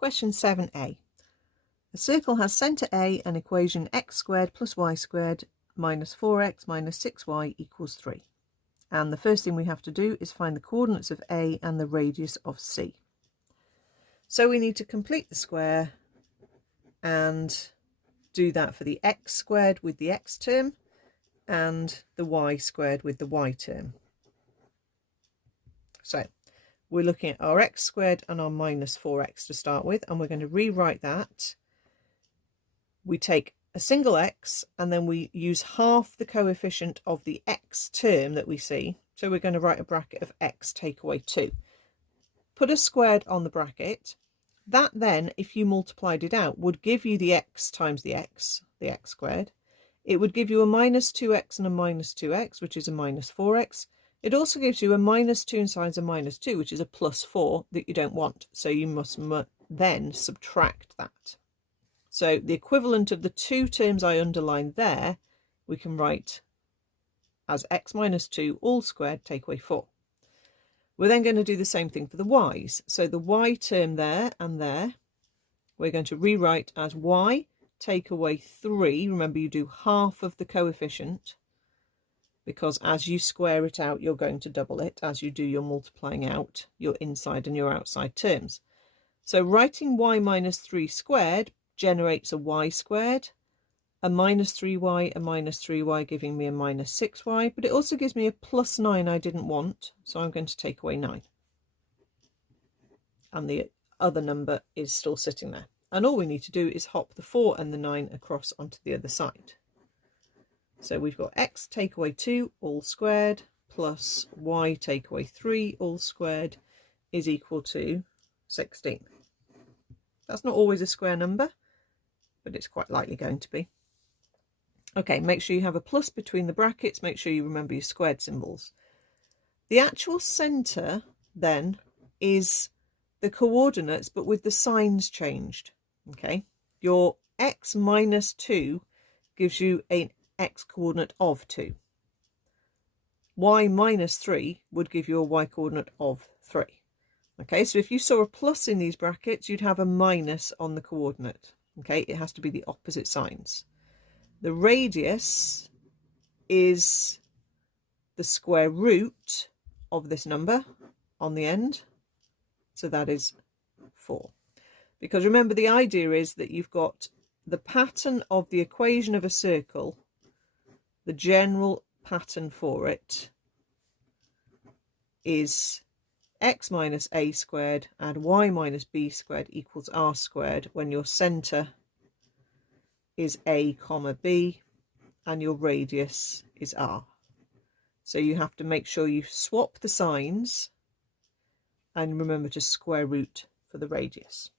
Question 7a. A circle has centre A and equation x squared plus y squared minus 4x minus 6y equals 3. And the first thing we have to do is find the coordinates of A and the radius of C. So we need to complete the square and do that for the x squared with the x term and the y squared with the y term. So we're looking at our x squared and our minus 4x to start with, and we're going to rewrite that. We take a single x and then we use half the coefficient of the x term that we see. So we're going to write a bracket of x take away 2. Put a squared on the bracket. That then, if you multiplied it out, would give you the x times the x squared. It would give you a minus 2x and a minus 2x, which is a minus 4x. It also gives you a minus 2 inside a minus 2, which is a plus 4 that you don't want. So you must then subtract that. So the equivalent of the two terms I underlined there, we can write as x minus 2 all squared take away 4. We're then going to do the same thing for the y's. So the y term there and there, we're going to rewrite as y take away 3. Remember, you do half of the coefficient, because as you square it out, you're going to double it as you do your multiplying out your inside and your outside terms. So writing y minus 3 squared generates a y squared, a minus 3y, a minus 3y, giving me a minus 6y, but it also gives me a plus 9 I didn't want, so I'm going to take away 9. And the other number is still sitting there. And all we need to do is hop the 4 and the 9 across onto the other side. So we've got x take away 2 all squared plus y take away 3 all squared is equal to 16. That's not always a square number, but it's quite likely going to be. Okay, make sure you have a plus between the brackets. Make sure you remember your squared symbols. The actual centre then is the coordinates, but with the signs changed. Okay, your x minus 2 gives you an x coordinate of 2. Y minus 3 would give you a y coordinate of 3. Okay, so if you saw a plus in these brackets, you'd have a minus on the coordinate. Okay, it has to be the opposite signs. The radius is the square root of this number on the end. So that is 4. Because remember, the idea is that you've got the pattern of the equation of a circle, the general pattern for it is x minus a squared and y minus b squared equals r squared when your centre is a comma b and your radius is r. So you have to make sure you swap the signs and remember to square root for the radius.